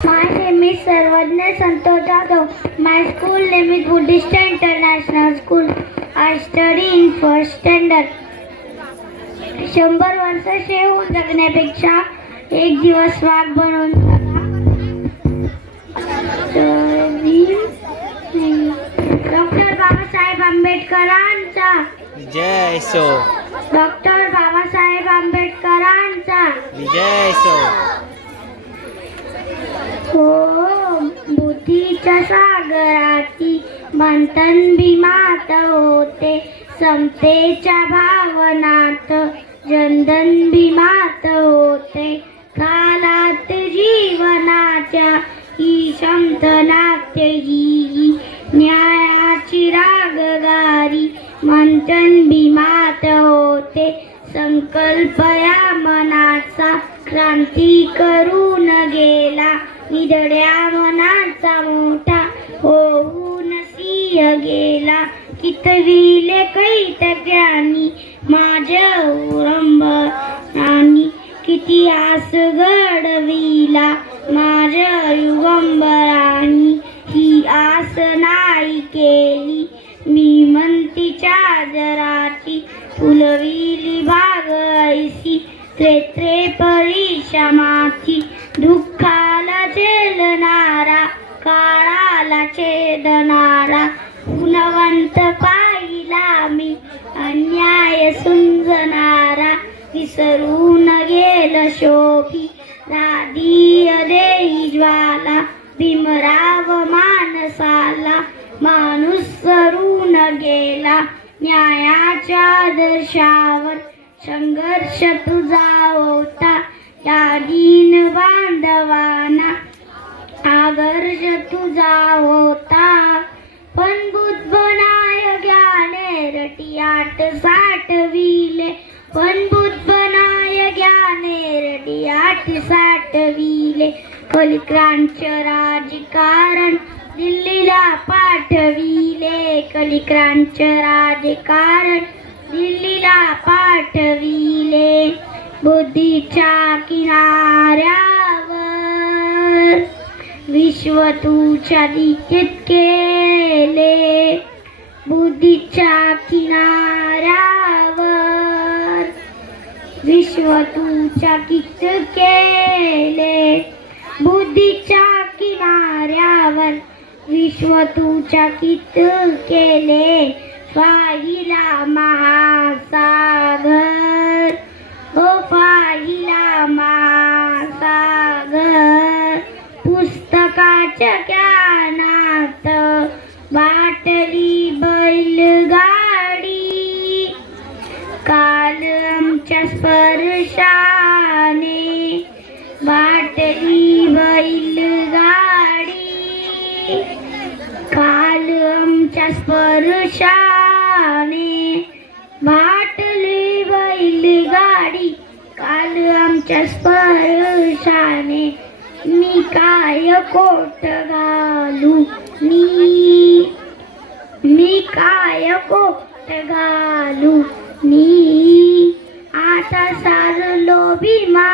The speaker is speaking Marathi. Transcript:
My name is Sarvajna Santosh Jadhav. My school name is Buddhist International School. I study in first standard. 100 वर्ष शेवून जगण्यापेक्षा एक दिवस वाघ बनवून डॉक्टर बाबासाहेब आंबेडकरांचा जय सो. डॉक्टर बाबासाहेब आंबेडकरांचा विजय सो. हो बुद्धीच्या सागराची मंथन भीमात होते, समतेच्या भावनात जनधन भीमात होते, कालात जीवनाच्या ही समतनात ही न्यायाची रागगारी मंथन भीमात होते, संकल्प या मनाचा क्रांती करून गेला, निधड्या मनाचा मोठा होऊन सिंह गेला, कितविले कैतक्यानी माझ्या उरंबरानी, किती आस घडविला माझ्या युगंबरानी, ही आस नाही केली मी म्हणतीच्या जराची, फुलविली बाग ऐसी त्रे परिश्रमाची, दुःखाला झेलणारा काळाला छेदणारा, गुणवंत पाहिला मी अन्याय सुंजणारा, विसरून गेल शोभी राधीय देई ज्वाला, भीमराव मानसाला माणूस सरून गेला, न्यायाच्या आदर्शावर संघर्ष तुझा होता, या दीन बांधवांना आदर्श तुझा होता, पण बुद्धनाय ज्ञाने रटी 8 पण बुद्धनाय ज्ञाने रटी 8 कलिक्रांच राजकारण दिल्लीला पाठविले, कलिक्रांच राजकारण दिल्लीला पाठविले, बुद्धीच्या किनाऱ्यावर विश्व तुझ्या दिकेत केले, बुद्धीच्या किनाऱ्यावर विश्व तुझ्या कित केले, बुद्धीच्या किनाऱ्यावर विश्व तुझ्या कित केले, पाहिला महासागर हो पाहिला महासागर, पुस्तकाच्या ज्ञानात बाटली बैलगाडी, काल आमच्या स्पर्शाने बाटली बैलगाडी, काल आमच्या स्पर्शाने बाटली बैलगाडी, काल आमच्या स्पर्शाने, मी काय कोट घालू मी काय कोट घालू आता सारलो भीमा